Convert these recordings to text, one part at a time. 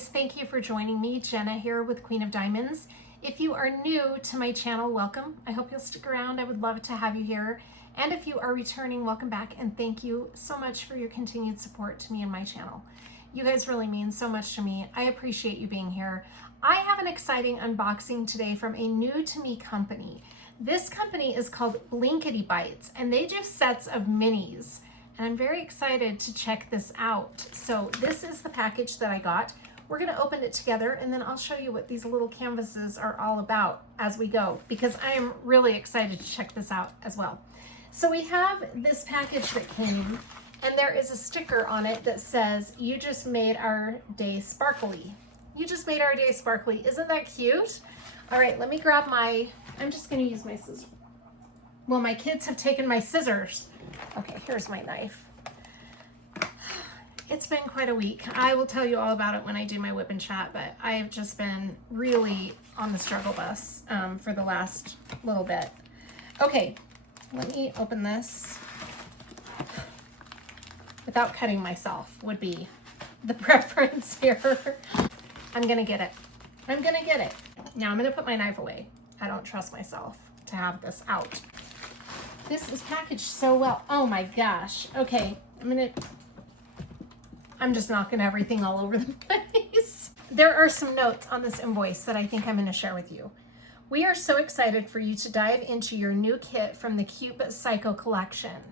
guys, thank you for joining me. Jenna here with Queen of Diamonds. If you are new to my channel, welcome. I hope you'll stick around. I would love to have you here. And if you are returning, welcome back, and thank you so much for your continued support to me and my channel. You guys really mean so much to me. I appreciate you being here. I have an exciting unboxing today from a new to me company. This company is called Blingkitybites, and they do sets of minis. And I'm very excited to check this out. So this is the package that I got. We're gonna open it together and then I'll show you what these little canvases are all about as we go, because I am really excited to check this out as well. So we have this package that came, and there is a sticker on it that says, "You just made our day sparkly." You just made our day sparkly. Isn't that cute? All right, let me grab I'm just gonna use my scissors. Well, my kids have taken my scissors. Okay, here's my knife. It's been quite a week. I will tell you all about it when I do my whip and chat, but I have just been really on the struggle bus for the last little bit. Okay, let me open this without cutting myself would be the preference here. I'm gonna get it. I'm gonna get it. Now I'm gonna put my knife away. I don't trust myself to have this out. This is packaged so well. Oh my gosh. Okay, I'm just knocking everything all over the place. There are some notes on this invoice that I think I'm gonna share with you. We are so excited for you to dive into your new kit from the Cute But Psycho collection.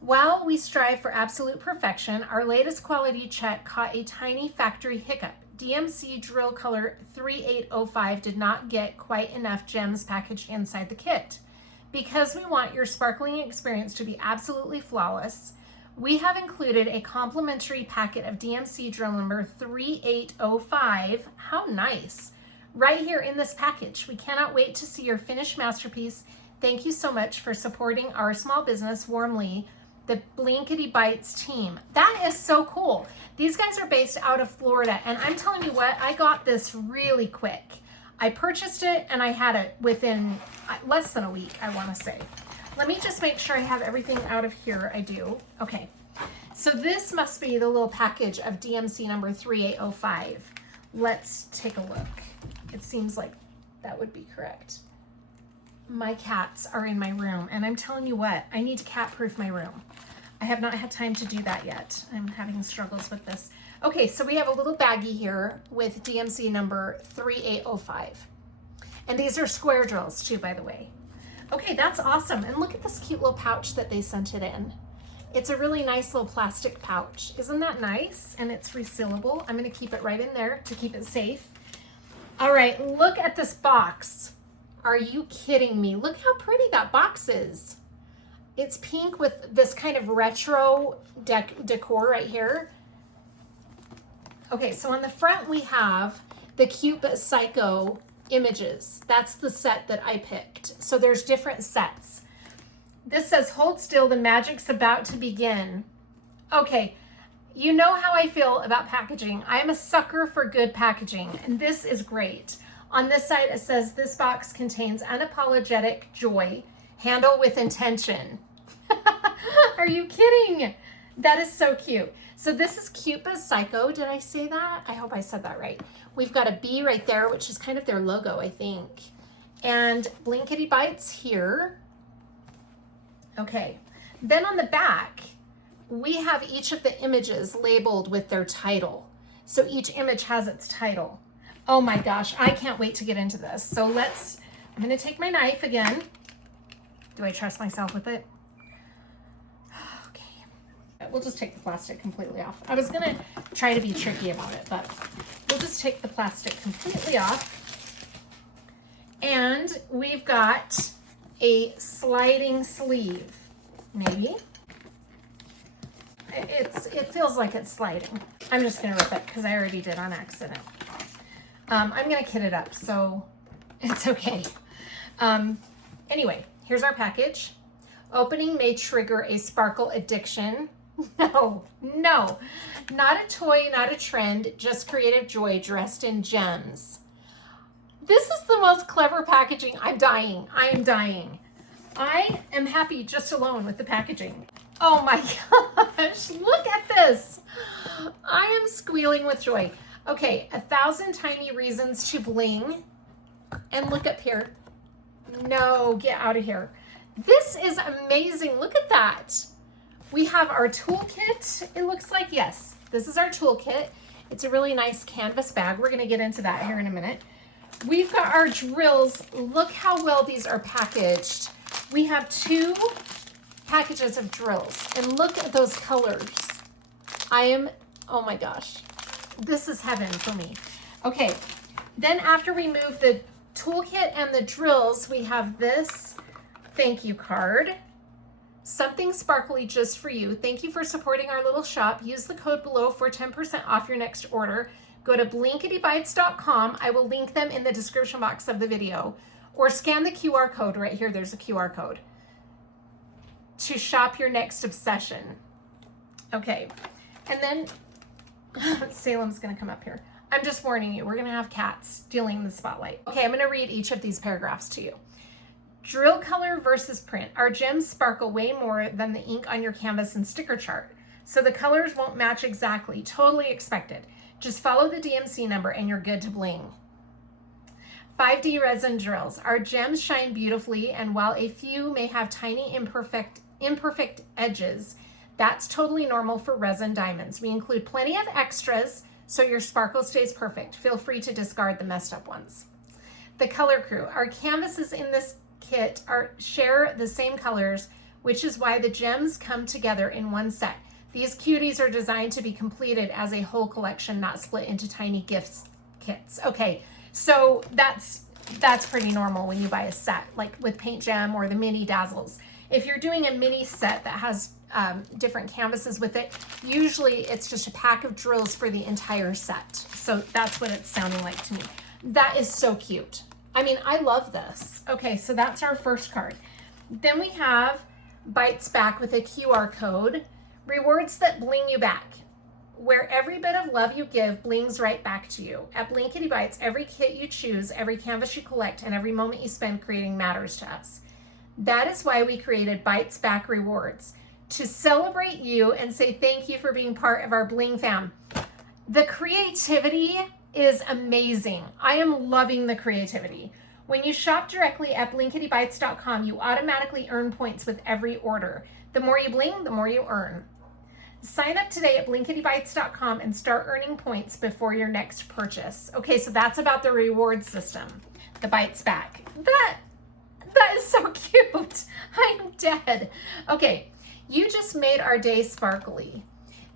While we strive for absolute perfection, our latest quality check caught a tiny factory hiccup. DMC drill color 3805 did not get quite enough gems packaged inside the kit. Because we want your sparkling experience to be absolutely flawless, we have included a complimentary packet of DMC drill number 3805. How nice. Right here in this package. We cannot wait to see your finished masterpiece. Thank you so much for supporting our small business warmly, the Blingkitybites team. That is so cool. These guys are based out of Florida, and I'm telling you what, I got this really quick. I purchased it and I had it within less than a week, I want to say. Let me just make sure I have everything out of here. I do. Okay. So this must be the little package of DMC number 3805. Let's take a look. It seems like that would be correct. My cats are in my room, and I'm telling you what, I need to cat-proof my room. I have not had time to do that yet. I'm having struggles with this. Okay, so we have a little baggie here with DMC number 3805. And these are square drills too, by the way. Okay, that's awesome. And look at this cute little pouch that they sent it in. It's a really nice little plastic pouch. Isn't that nice? And it's resealable. I'm gonna keep it right in there to keep it safe. All right, look at this box. Are you kidding me? Look how pretty that box is. It's pink with this kind of retro decor right here. Okay, so on the front we have the Cute But Psycho images. That's the set that I picked. So there's different sets. This says, "Hold still, the magic's about to begin." Okay, you know how I feel about packaging. I am a sucker for good packaging, and this is great. On this side, it says, "This box contains unapologetic joy. Handle with intention." Are you kidding? That is so cute. So this is Cute But Psycho. Did I say that? I hope I said that right. We've got a bee right there, which is kind of their logo, I think. And Blingkitybites here. Okay. Then on the back, we have each of the images labeled with their title. So each image has its title. Oh my gosh, I can't wait to get into this. So I'm gonna take my knife again. Do I trust myself with it? Okay, we'll just take the plastic completely off. I was gonna try to be tricky about it, but we'll just take the plastic completely off. And we've got a sliding sleeve, maybe. It feels like it's sliding. I'm just gonna rip it because I already did on accident. I'm gonna kit it up, so it's okay. Anyway, here's our package. Opening may trigger a sparkle addiction. No, not a toy, not a trend, just creative joy dressed in gems. This is the most clever packaging. I'm dying. I am dying. I am happy just alone with the packaging. Oh my gosh, look at this. I am squealing with joy. Okay, 1,000 tiny reasons to bling. And look up here. No, get out of here. This is amazing. Look at that. We have our toolkit. It looks like, yes, this is our toolkit. It's a really nice canvas bag. We're gonna get into that here in a minute. We've got our drills. Look how well these are packaged. We have 2 packages of drills, and look at those colors. Oh my gosh, this is heaven for me. Okay, then after we move the toolkit and the drills, we have this thank you card. Something sparkly just for you. Thank you for supporting our little shop. Use the code below for 10% off your next order. Go to Blingkitybites.com. I will link them in the description box of the video, or scan the QR code right here. There's a QR code to shop your next obsession. Okay, and then Salem's gonna come up here. I'm just warning you, we're gonna have cats stealing the spotlight. Okay, I'm gonna read each of these paragraphs to you. Drill color versus print. Our gems sparkle way more than the ink on your canvas and sticker chart, so the colors won't match exactly. Totally expected. Just follow the DMC number and you're good to bling. 5D resin drills. Our gems shine beautifully, and while a few may have tiny imperfect edges, that's totally normal for resin diamonds. We include plenty of extras so your sparkle stays perfect. Feel free to discard the messed up ones. The color crew. Our canvases in this kit share the same colors, which is why the gems come together in one set. These cuties are designed to be completed as a whole collection, not split into tiny gifts kits. Okay, so that's pretty normal when you buy a set, like with Paint Gem or the mini dazzles. If you're doing a mini set that has different canvases with it, usually it's just a pack of drills for the entire set. So that's what it's sounding like to me. That is so cute. I mean, I love this. Okay, so that's our first card. Then we have Bites Back with a QR code. Rewards that bling you back. Where every bit of love you give blings right back to you. At Blingkitybites, every kit you choose, every canvas you collect, and every moment you spend creating matters to us. That is why we created Bites Back Rewards, to celebrate you and say thank you for being part of our bling fam. The creativity is amazing. I am loving the creativity. When you shop directly at Blingkitybites.com, you automatically earn points with every order. The more you bling, the more you earn. Sign up today at Blingkitybites.com and start earning points before your next purchase. Okay, so that's about the reward system, the Bites Back. That is so cute. I'm dead. Okay, you just made our day sparkly.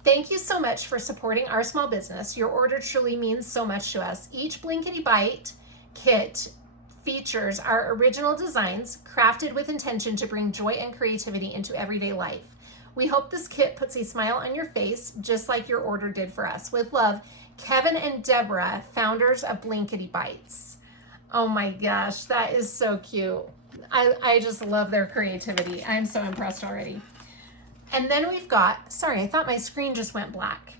Thank you so much for supporting our small business. Your order truly means so much to us. Each Blinkitybite kit features our original designs crafted with intention to bring joy and creativity into everyday life. We hope this kit puts a smile on your face, just like your order did for us. With love, Kevin and Deborah, founders of Blingkitybites. Oh my gosh, that is so cute. I just love their creativity. I'm so impressed already. And then we've got, sorry, I thought my screen just went black.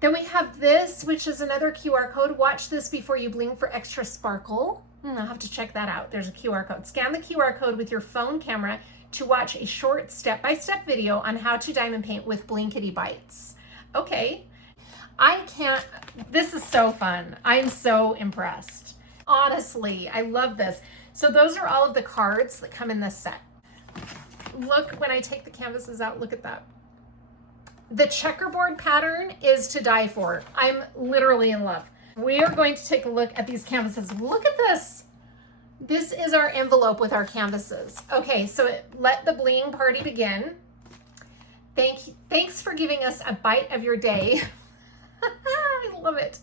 Then we have this, which is another QR code. Watch this before you bling for extra sparkle. I'll have to check that out. There's a QR code. Scan the QR code with your phone camera to watch a short step-by-step video on how to diamond paint with Blingkitybites. Okay, this is so fun. I'm so impressed. Honestly, I love this. So those are all of the cards that come in this set. Look, when I take the canvases out, look at that. The checkerboard pattern is to die for. I'm literally in love. We are going to take a look at these canvases. Look at this. This is our envelope with our canvases. Okay, so let the bling party begin. Thanks for giving us a bite of your day. I love it.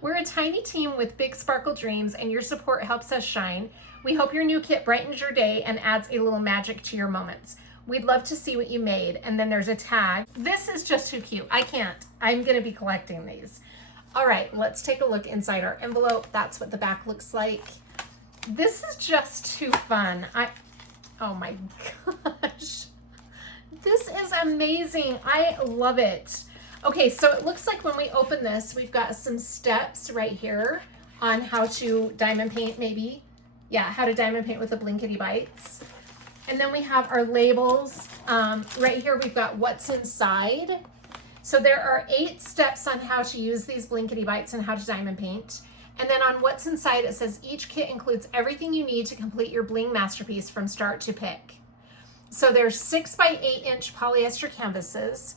We're a tiny team with big sparkle dreams, and your support helps us shine. We hope your new kit brightens your day and adds a little magic to your moments. We'd love to see what you made. And then there's a tag. This is just too cute. I can't. I'm going to be collecting these. All right, let's take a look inside our envelope. That's what the back looks like. This is just too fun. Oh my gosh. This is amazing. I love it. Okay, so it looks like when we open this, we've got some steps right here on how to diamond paint maybe. Yeah, how to diamond paint with the Blingkitybites. And then we have our labels. Right here we've got what's inside. So there are 8 steps on how to use these Blingkitybites and how to diamond paint. And then on what's inside, it says each kit includes everything you need to complete your bling masterpiece from start to pick. So there's 6 by 8 inch polyester canvases,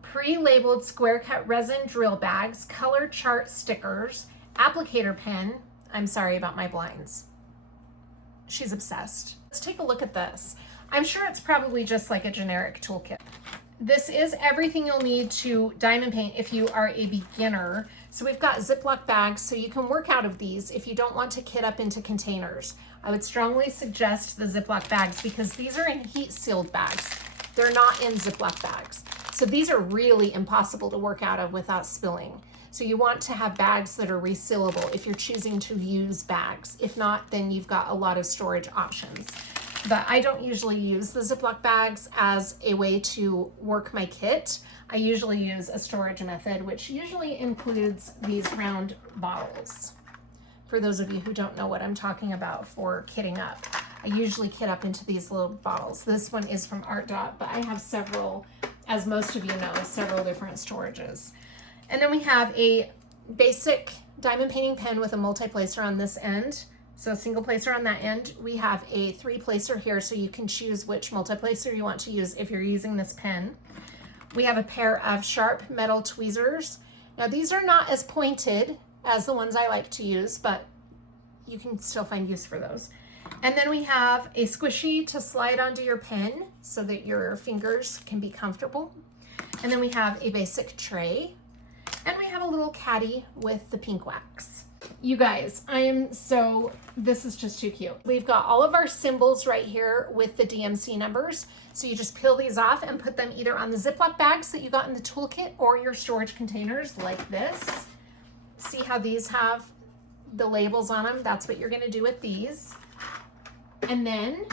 pre-labeled square cut resin drill bags, color chart stickers, applicator pen. I'm sorry about my blinds. She's obsessed. Let's take a look at this. I'm sure it's probably just like a generic toolkit. This is everything you'll need to diamond paint if you are a beginner. So we've got Ziploc bags, so you can work out of these if you don't want to kit up into containers. I would strongly suggest the Ziploc bags because these are in heat sealed bags. They're not in Ziploc bags. So these are really impossible to work out of without spilling. So you want to have bags that are resealable if you're choosing to use bags. If not, then you've got a lot of storage options. But I don't usually use the Ziploc bags as a way to work my kit. I usually use a storage method, which usually includes these round bottles. For those of you who don't know what I'm talking about for kitting up, I usually kit up into these little bottles. This one is from ARTDOT, but I have several, as most of you know, several different storages. And then we have a basic diamond painting pen with a multi-placer on this end. So a single placer on that end. We have a 3-placer here, so you can choose which multi-placer you want to use if you're using this pen. We have a pair of sharp metal tweezers. Now these are not as pointed as the ones I like to use, but you can still find use for those. And then we have a squishy to slide onto your pen so that your fingers can be comfortable. And then we have a basic tray. And we have a little caddy with the pink wax. You guys, this is just too cute. We've got all of our symbols right here with the DMC numbers. So you just peel these off and put them either on the Ziploc bags that you got in the toolkit or your storage containers like this. See how these have the labels on them? That's what you're gonna do with these. And then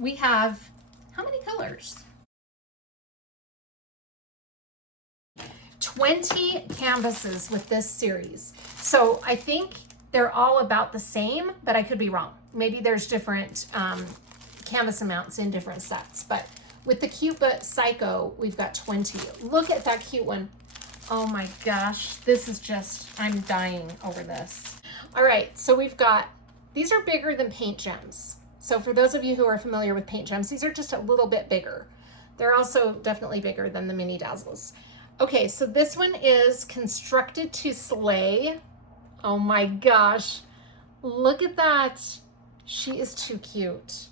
we have, how many colors? 20 canvases with this series. So I think they're all about the same, but I could be wrong. Maybe there's different canvas amounts in different sets, but with the Cute But Psycho, we've got 20. Look at that cute one. Oh my gosh, this is just, I'm dying over this. All right, so we've got, these are bigger than paint gems. So for those of you who are familiar with paint gems, these are just a little bit bigger. They're also definitely bigger than the mini dazzles. Okay, so this one is Constructed to Slay. Oh my gosh, look at that. She is too cute.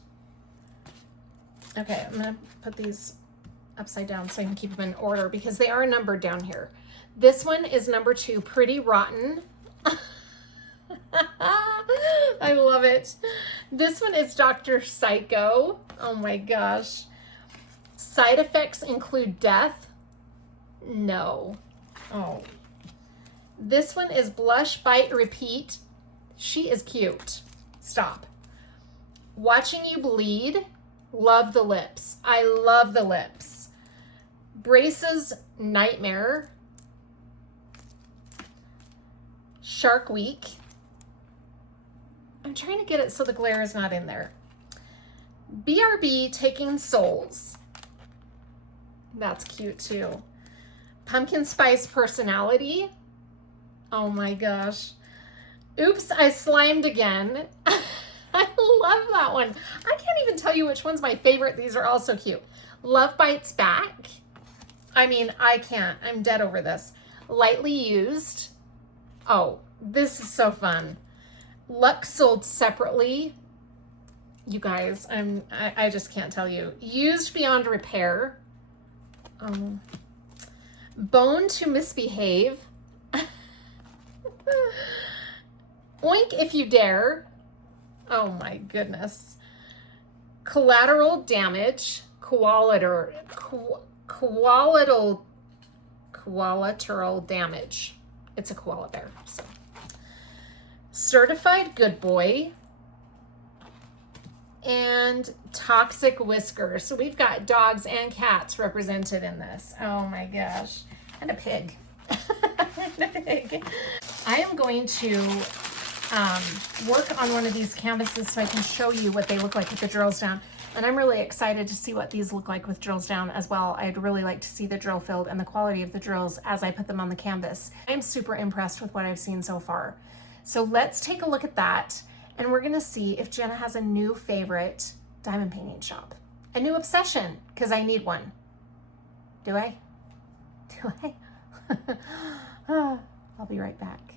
Okay, I'm gonna put these upside down so I can keep them in order because they are numbered down here. This one is number 2, Pretty Rotten. I love it. This one is Dr. Psycho. Oh my gosh. Side effects include death. No. Oh. This one is Blush, Bite, Repeat. She is cute. Stop. Watching You Bleed. Love the lips. I love the lips. Braces, Nightmare. Shark Week. I'm trying to get it so the glare is not in there. BRB, Taking Souls. That's cute too. Pumpkin Spice Personality. Oh my gosh. Oops, I slimed again. I love that one. I can't even tell you which one's my favorite. These are all so cute. Love Bites Back. I mean, I can't. I'm dead over this. Lightly Used. Oh, this is so fun. Luck Sold Separately. You guys, I just can't tell you. Used Beyond Repair. Bone to Misbehave. Oink If You Dare. Oh my goodness. Collateral Damage. Collateral Damage. It's a koala bear. So. Certified Good Boy. And Toxic Whiskers. So we've got dogs and cats represented in this. Oh my gosh. And a pig. And a pig. I am going to work on one of these canvases so I can show you what they look like with the drills down. And I'm really excited to see what these look like with drills down as well. I'd really like to see the drill field and the quality of the drills as I put them on the canvas. I'm super impressed with what I've seen so far. So let's take a look at that, and we're gonna see if Jenna has a new favorite diamond painting shop. A new obsession, because I need one. Do I? Do I? I'll be right back.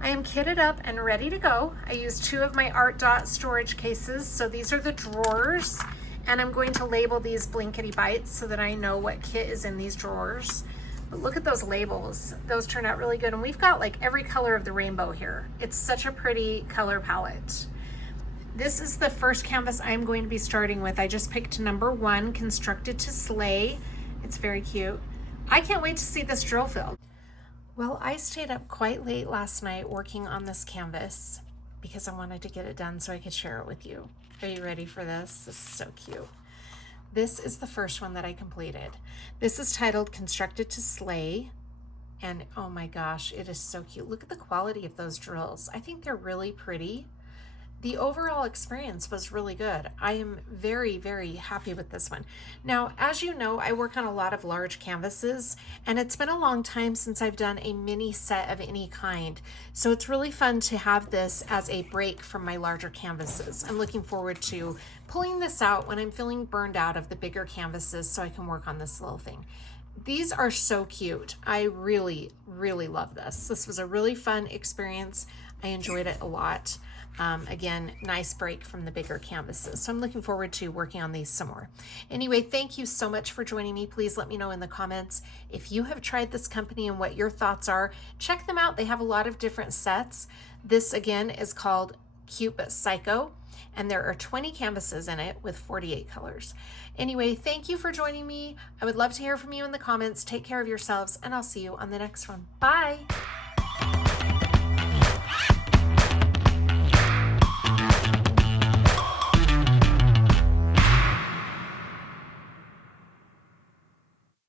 I am kitted up and ready to go. I used 2 of my ARTDOT storage cases. So these are the drawers, and I'm going to label these Blingkitybites so that I know what kit is in these drawers. But look at those labels. Those turned out really good. And we've got like every color of the rainbow here. It's such a pretty color palette. This is the first canvas I'm going to be starting with. I just picked number 1, Constructed to Slay. It's very cute. I can't wait to see this drill field. Well, I stayed up quite late last night working on this canvas because I wanted to get it done so I could share it with you. Are you ready for this? This is so cute. This is the first one that I completed. This is titled Constructed to Slay. And oh my gosh, it is so cute. Look at the quality of those drills. I think they're really pretty. The overall experience was really good. I am very, very happy with this one. Now, as you know, I work on a lot of large canvases, and it's been a long time since I've done a mini set of any kind. So it's really fun to have this as a break from my larger canvases. I'm looking forward to pulling this out when I'm feeling burned out of the bigger canvases so I can work on this little thing. These are so cute. I really, really love this. This was a really fun experience. I enjoyed it a lot. Again, nice break from the bigger canvases. So I'm looking forward to working on these some more. Anyway, thank you so much for joining me. Please let me know in the comments if you have tried this company and what your thoughts are. Check them out. They have a lot of different sets. This again is called Cute But Psycho, and there are 20 canvases in it with 48 colors. Anyway, thank you for joining me. I would love to hear from you in the comments. Take care of yourselves, and I'll see you on the next one. Bye.